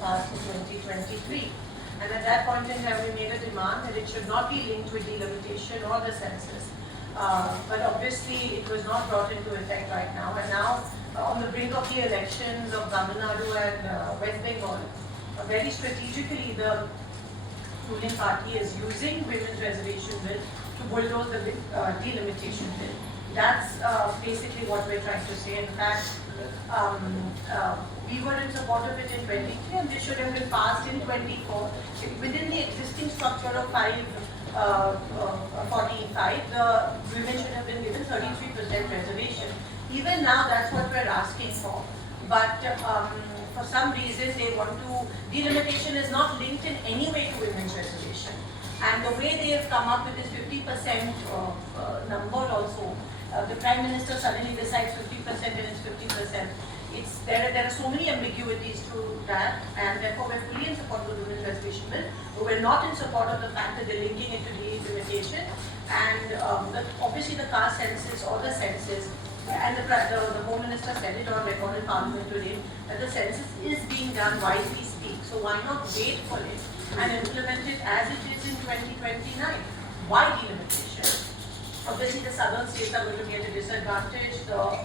passed in 2023. And at that point in time, we made a demand that it should not be linked with delimitation or the census. But obviously, it was not brought into effect right now. And now, on the brink of the elections of Tamil Nadu and West Bengal, very strategically, the ruling party is using women's reservation bill to bulldoze the delimitation bill. That's basically what we're trying to say. In fact, we were in support of it in 23 and this should have been passed in 24. Within the existing structure of 545, the women should have been given 33% reservation. Even now, that's what we're asking for. But for some reason, they want to, delimitation is not linked in any way to women's reservation. And the way they have come up with this 50% number also, the Prime Minister suddenly decides 50% and it's 50%. There are so many ambiguities to that, and therefore we're fully in support of the women's reservation bill. But we're not in support of the fact that they're linking it to delimitation. And obviously the caste census or the census, and the Home Minister said it on record in Parliament today, that the census is being done while we speak. So why not wait for it and implement it as it is in 2029? Why delimitation? Obviously the southern states are going to be at a disadvantage. The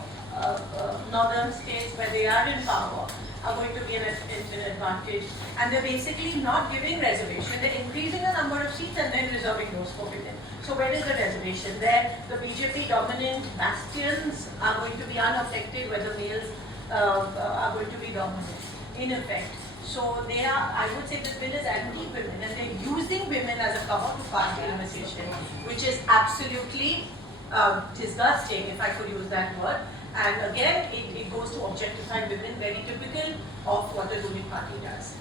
northern states where they are in power are going to be an advantage. And they're basically not giving reservation. They're increasing the number of seats and then reserving those for women. So where is the reservation? There, the BJP dominant bastions are going to be unaffected where the males are going to be dominant, in effect. So they are, I would say this bill is anti-women and they're using women as a cover to pass delimitation, which is absolutely disgusting, if I could use that word. And again, it goes to objectify women, very typical of what the ruling party does.